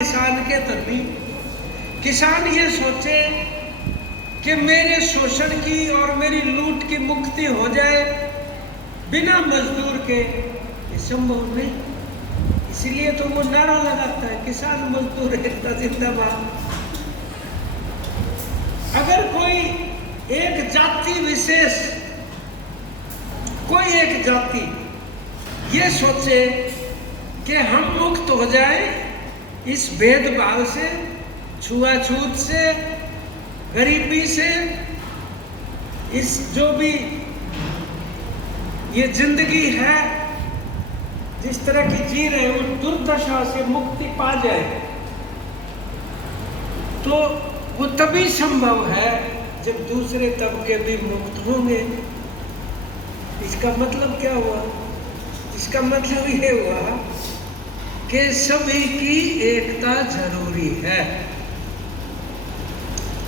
किसान के धनी किसान ये सोचे कि मेरे शोषण की और मेरी लूट की मुक्ति हो जाए बिना मजदूर के, ये संभव नहीं। इसलिए तो वो नारा लगाता है, किसान मजदूर एकता जिंदाबाद। अगर कोई एक जाति विशेष, कोई एक जाति ये सोचे कि हम मुक्त हो जाए इस भेदभाव से, छुआछूत से, गरीबी से, इस जो भी ये जिंदगी है जिस तरह की जी रहे उस दुर्दशा से मुक्ति पा जाए, तो वो तभी संभव है जब दूसरे तबके भी मुक्त होंगे। इसका मतलब क्या हुआ? इसका मतलब ये हुआ कि सभी की एकता जरूरी है।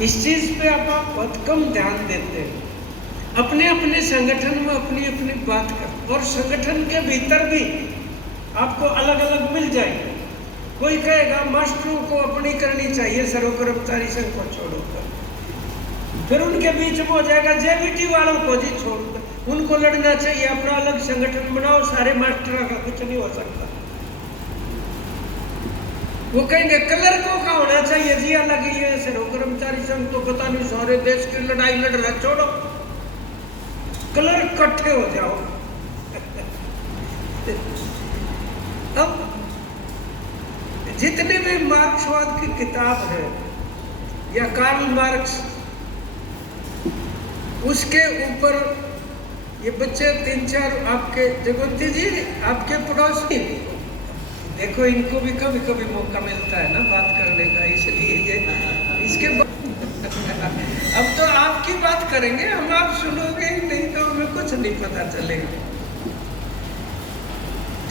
इस चीज पे आप बहुत कम ध्यान देते हैं। अपने अपने संगठन में अपनी अपनी बात कर, और संगठन के भीतर भी आपको अलग अलग मिल जाएगी। कोई कहेगा मास्टरों को अपनी करनी चाहिए, सर्व कर्मचारी संघ को छोड़कर, फिर उनके बीच में हो जाएगा जेबीटी वालों को जी छोड़कर उनको लड़ना चाहिए, अपना अलग संगठन बनाओ, सारे मास्टरों का कुछ नहीं हो सकता। वो कहेंगे क्लर्कों का होना चाहिए जी अलग ही है, सर्व कर्मचारी संघ तो पता नहीं सारे देश की लड़ाई लड़ रहा, छोड़ो क्लर्क इकट्ठे हो जाओ। अब जितने भी मार्क्सवाद की किताब है या कार्ल मार्क्स, उसके ऊपर ये बच्चे 3-4 आपके जगोती जी आपके पड़ोसी, देखो इनको भी कभी कभी मौका मिलता है ना बात करने का, इसलिए ये इसके अब तो आपकी बात करेंगे हम, आप सुनोगे ही नहीं तो हमें कुछ नहीं पता चलेगा,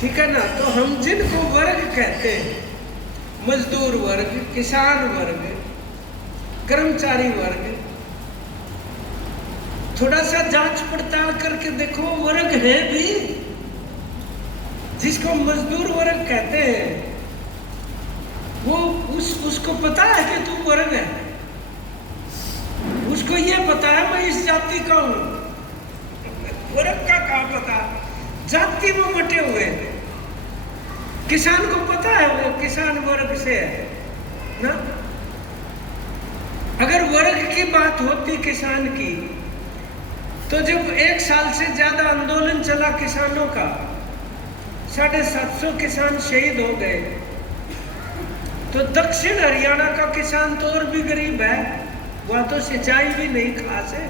ठीक है ना। तो हम जिनको वर्ग कहते हैं, मजदूर वर्ग, किसान वर्ग, कर्मचारी वर्ग, थोड़ा सा जांच पड़ताल करके देखो वर्ग है भी। जिसको मजदूर वर्ग कहते हैं वो उसको पता है कि तू वर्ग है, उसको ये पता है मैं इस जाति का हूं। वर्ग का क्या पता, जाति में बटे हुए। किसान को पता है वो किसान वर्ग से है ना। अगर वर्ग की बात होती किसान की, तो जब 1 साल से ज्यादा आंदोलन चला किसानों का, 750 किसान शहीद हो गए, तो दक्षिण हरियाणा का किसान तो और भी गरीब है, वहां तो सिंचाई भी नहीं खास है,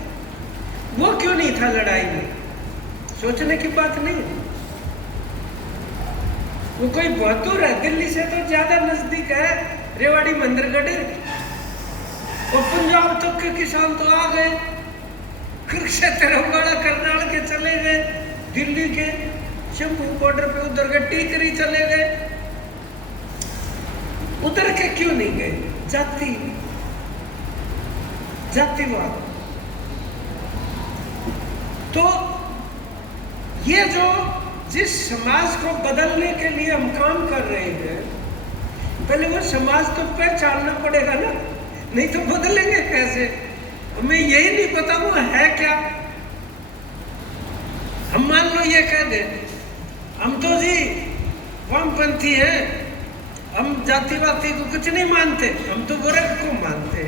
वो क्यों नहीं था लड़ाई में? सोचने की बात नहीं। वो कोई बहुत दूर है, दिल्ली से तो ज्यादा नजदीक है रेवाड़ी मंदिरगढ़, और पंजाब तक के किसान तो आ गए, कुरुक्षेत्र, अम्बाड़ा, करनाल के चले गए, दिल्ली के शंभू बॉर्डर पे उधर के टीकरी चले गए, उधर के क्यों नहीं गए? जातिवाद। तो ये जो जिस समाज को बदलने के लिए हम काम कर रहे हैं, पहले वो समाज तो पहचानना पड़ेगा ना, नहीं तो बदलेंगे कैसे? हमें यही नहीं पता वो है क्या। हम मान लो ये कह दे हम तो जी वामपंथी हैं, हम जातिवादी को कुछ नहीं मानते, हम तो वर्ग को मानते।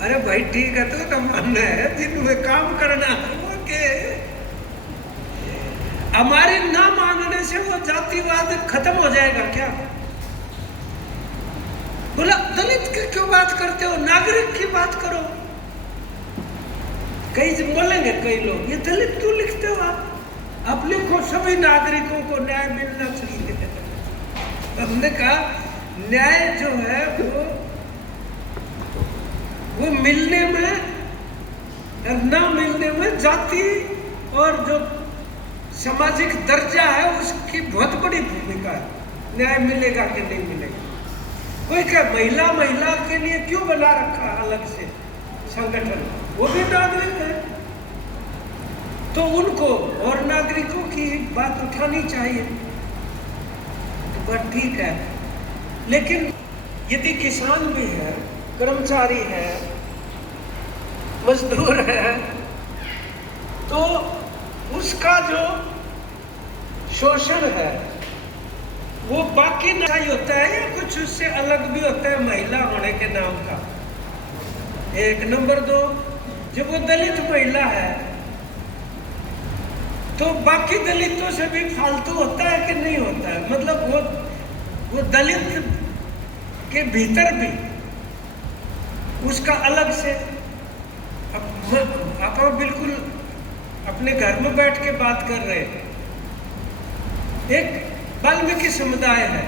अरे भाई ठीक है, तो मानना है, जिनमें काम करना है ओके। हमारे ना मानने से वो जातिवाद खत्म हो जाएगा क्या? बोला दलित की क्यों बात करते हो, नागरिक की बात करो। कई बोलेंगे कई लोग, ये दलित क्यों लिखते हो आप लिखो सभी नागरिकों को न्याय मिलना चाहिए। हमने कहा न्याय जो है वो मिलने में और ना मिलने में जाति और जो सामाजिक दर्जा है उसकी बहुत बड़ी भूमिका है। न्याय मिलेगा कि नहीं मिलेगा? कोई क्या महिला के लिए क्यों बना रखा अलग से संगठन, वो भी नागरिक है, तो उनको और नागरिकों की बात उठानी चाहिए। तो बात ठीक है, लेकिन यदि किसान भी है, कर्मचारी है, मजदूर है, तो उसका जो शोषण है वो बाकी नहीं होता है या कुछ उससे अलग भी होता है महिला होने के नाम का। एक नंबर 2, जब वो दलित महिला है तो बाकी दलितों से भी फालतू होता है कि नहीं होता है? मतलब वो दलित के भीतर भी उसका अलग से आप बिल्कुल अपने घर में बैठ के बात कर रहे हैं। एक वाल्मीकि समुदाय है,